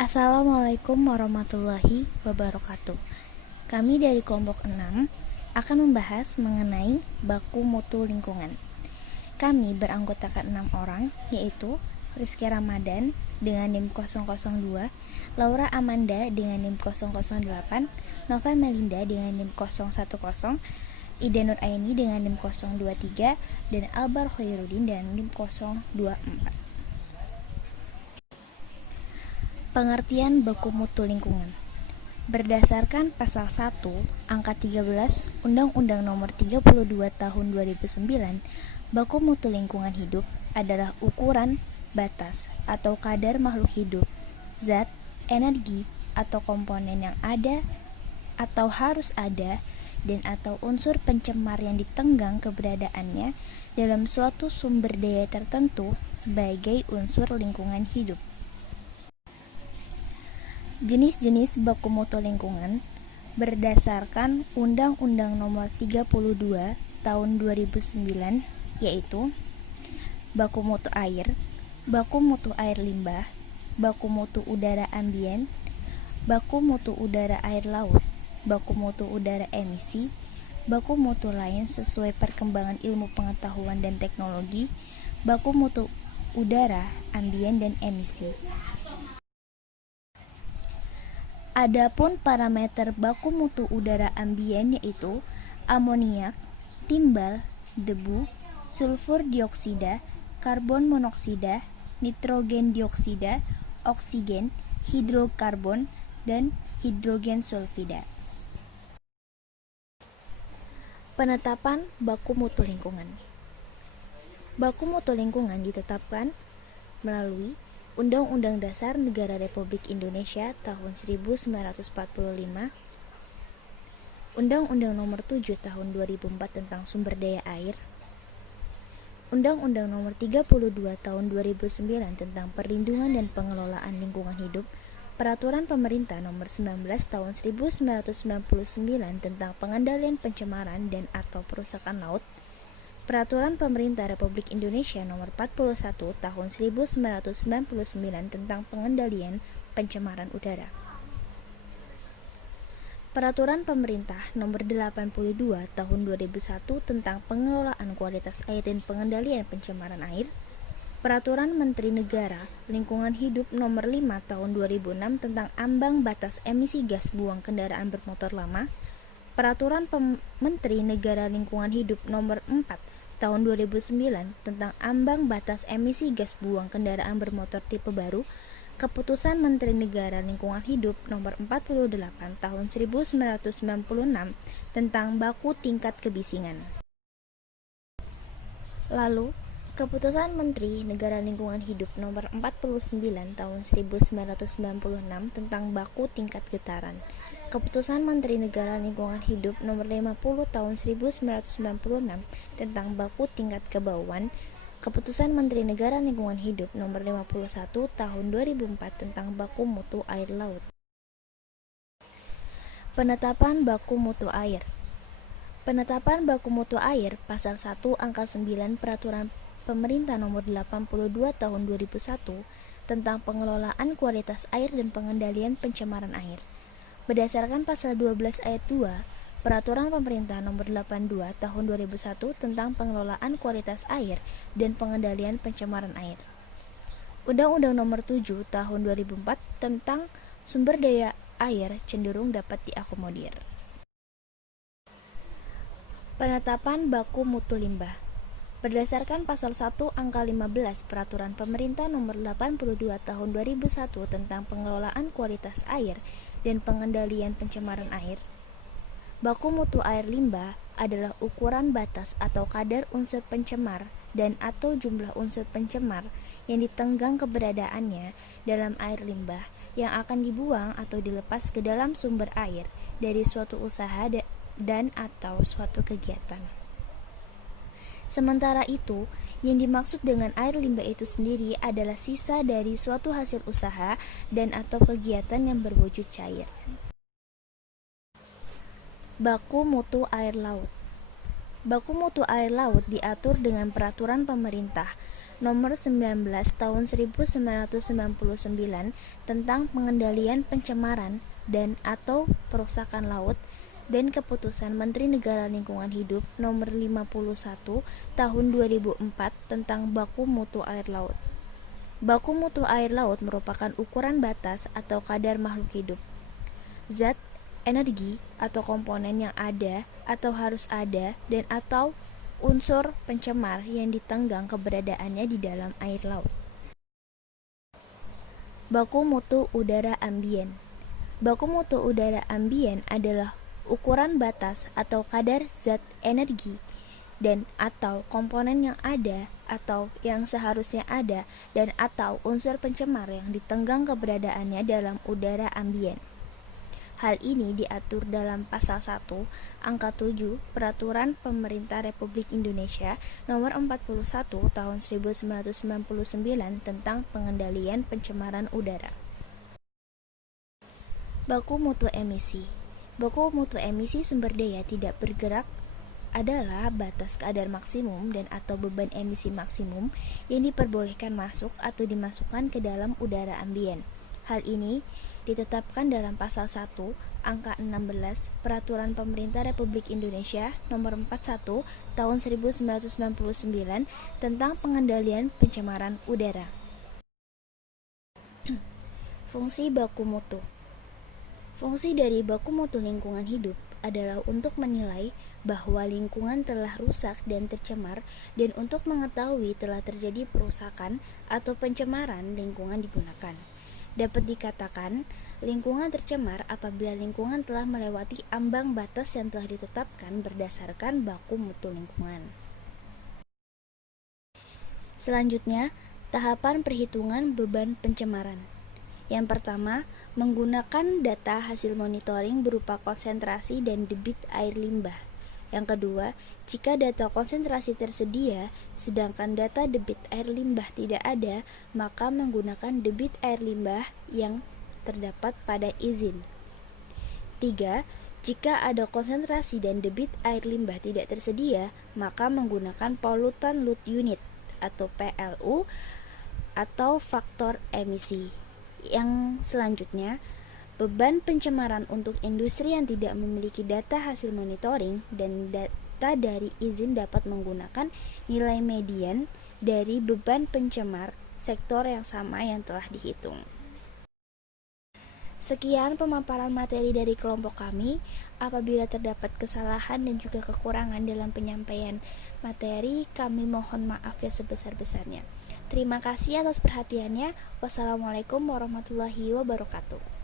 Assalamualaikum warahmatullahi wabarakatuh. Kami dari kelompok 6 akan membahas mengenai baku mutu lingkungan. Kami beranggotakan 6 orang, yaitu Rizky Ramadan dengan NIM 002, Laura Amanda dengan NIM 008, Nova Melinda dengan NIM 010, Ida Nur Aini dengan NIM 023, dan Albar Khairuddin dengan NIM 024. Pengertian baku mutu lingkungan. Berdasarkan pasal 1 angka 13 Undang-Undang Nomor 32 Tahun 2009, baku mutu lingkungan hidup adalah ukuran, batas, atau kadar makhluk hidup, zat, energi, atau komponen yang ada atau harus ada dan atau unsur pencemar yang ditenggang keberadaannya dalam suatu sumber daya tertentu sebagai unsur lingkungan hidup. Jenis-jenis baku mutu lingkungan berdasarkan Undang-Undang Nomor 32 Tahun 2009, yaitu baku mutu air, baku mutu air limbah, baku mutu udara ambien, baku mutu udara air laut, baku mutu udara emisi, baku mutu lain sesuai perkembangan ilmu pengetahuan dan teknologi, baku mutu udara ambien dan emisi. Adapun parameter baku mutu udara ambien yaitu amoniak, timbal, debu, sulfur dioksida, karbon monoksida, nitrogen dioksida, oksigen, hidrokarbon, dan hidrogen sulfida. Penetapan baku mutu lingkungan. Baku mutu lingkungan ditetapkan melalui Undang-Undang Dasar Negara Republik Indonesia Tahun 1945, Undang-Undang Nomor 7 Tahun 2004 tentang Sumber Daya Air, Undang-Undang Nomor 32 Tahun 2009 tentang Perlindungan dan Pengelolaan Lingkungan Hidup, Peraturan Pemerintah Nomor 19 Tahun 1999 tentang Pengendalian Pencemaran dan atau Perusakan Laut, Peraturan Pemerintah Republik Indonesia Nomor 41 Tahun 1999 tentang Pengendalian Pencemaran Udara. Peraturan Pemerintah Nomor 82 Tahun 2001 tentang Pengelolaan Kualitas Air dan Pengendalian Pencemaran Air. Peraturan Menteri Negara Lingkungan Hidup Nomor 5 Tahun 2006 tentang Ambang Batas Emisi Gas Buang Kendaraan Bermotor Lama. Peraturan Menteri Negara Lingkungan Hidup Nomor 4 Tahun 2009 tentang ambang batas emisi gas buang kendaraan bermotor tipe baru, Keputusan Menteri Negara Lingkungan Hidup Nomor 48 Tahun 1996 tentang baku tingkat kebisingan. Lalu, Keputusan Menteri Negara Lingkungan Hidup Nomor 49 Tahun 1996 tentang baku tingkat getaran. Keputusan Menteri Negara Lingkungan Hidup Nomor 50 Tahun 1996 tentang baku tingkat kebauan. Keputusan Menteri Negara Lingkungan Hidup Nomor 51 Tahun 2004 tentang baku mutu air laut. Penetapan baku mutu air. Penetapan baku mutu air Pasal 1 Angka 9 Peraturan Pemerintah Nomor 82 Tahun 2001 tentang Pengelolaan Kualitas Air dan Pengendalian Pencemaran Air. Berdasarkan Pasal 12 Ayat 2, Peraturan Pemerintah Nomor 82 Tahun 2001 tentang Pengelolaan Kualitas Air dan Pengendalian Pencemaran Air. Undang-Undang Nomor 7 Tahun 2004 tentang Sumber Daya Air cenderung dapat diakomodir. Penetapan baku mutu limbah. Berdasarkan Pasal 1 Angka 15 Peraturan Pemerintah Nomor 82 Tahun 2001 tentang Pengelolaan Kualitas Air dan Pengendalian Pencemaran Air, baku mutu air limbah adalah ukuran batas atau kadar unsur pencemar dan atau jumlah unsur pencemar yang ditenggang keberadaannya dalam air limbah yang akan dibuang atau dilepas ke dalam sumber air dari suatu usaha dan atau suatu kegiatan. Sementara itu, yang dimaksud dengan air limbah itu sendiri adalah sisa dari suatu hasil usaha dan atau kegiatan yang berwujud cair. Baku mutu air laut. Baku mutu air laut diatur dengan Peraturan Pemerintah Nomor 19 Tahun 1999 tentang pengendalian pencemaran dan atau perusakan laut, dan Keputusan Menteri Negara Lingkungan Hidup Nomor 51 Tahun 2004 tentang baku mutu air laut. Baku mutu air laut merupakan ukuran batas atau kadar makhluk hidup, zat, energi, atau komponen yang ada atau harus ada dan atau unsur pencemar yang ditenggang keberadaannya di dalam air laut. Baku mutu udara ambien. Baku mutu udara ambien adalah ukuran batas atau kadar zat, energi, dan atau komponen yang ada atau yang seharusnya ada dan atau unsur pencemar yang ditenggang keberadaannya dalam udara ambien. Hal ini diatur dalam Pasal 1, Angka 7 Peraturan Pemerintah Republik Indonesia Nomor 41 Tahun 1999 tentang pengendalian pencemaran udara. Baku mutu emisi. Baku mutu emisi sumber daya tidak bergerak adalah batas kadar maksimum dan atau beban emisi maksimum yang diperbolehkan masuk atau dimasukkan ke dalam udara ambien. Hal ini ditetapkan dalam Pasal 1, Angka 16 Peraturan Pemerintah Republik Indonesia Nomor 41 Tahun 1999 tentang pengendalian pencemaran udara. Fungsi baku mutu. Fungsi dari baku mutu lingkungan hidup adalah untuk menilai bahwa lingkungan telah rusak dan tercemar dan untuk mengetahui telah terjadi perusakan atau pencemaran lingkungan digunakan. Dapat dikatakan, lingkungan tercemar apabila lingkungan telah melewati ambang batas yang telah ditetapkan berdasarkan baku mutu lingkungan. Selanjutnya, tahapan perhitungan beban pencemaran. Yang pertama, menggunakan data hasil monitoring berupa konsentrasi dan debit air limbah. Yang kedua, jika data konsentrasi tersedia, sedangkan data debit air limbah tidak ada, maka menggunakan debit air limbah yang terdapat pada izin. 3. Jika ada konsentrasi dan debit air limbah tidak tersedia, maka menggunakan Pollutant Load Unit atau PLU atau faktor emisi. Yang selanjutnya, beban pencemaran untuk industri yang tidak memiliki data hasil monitoring dan data dari izin dapat menggunakan nilai median dari beban pencemar sektor yang sama yang telah dihitung. Sekian pemaparan materi dari kelompok kami. Apabila terdapat kesalahan dan juga kekurangan dalam penyampaian materi, kami mohon maaf ya sebesar-besarnya. Terima kasih atas perhatiannya. Wassalamualaikum warahmatullahi wabarakatuh.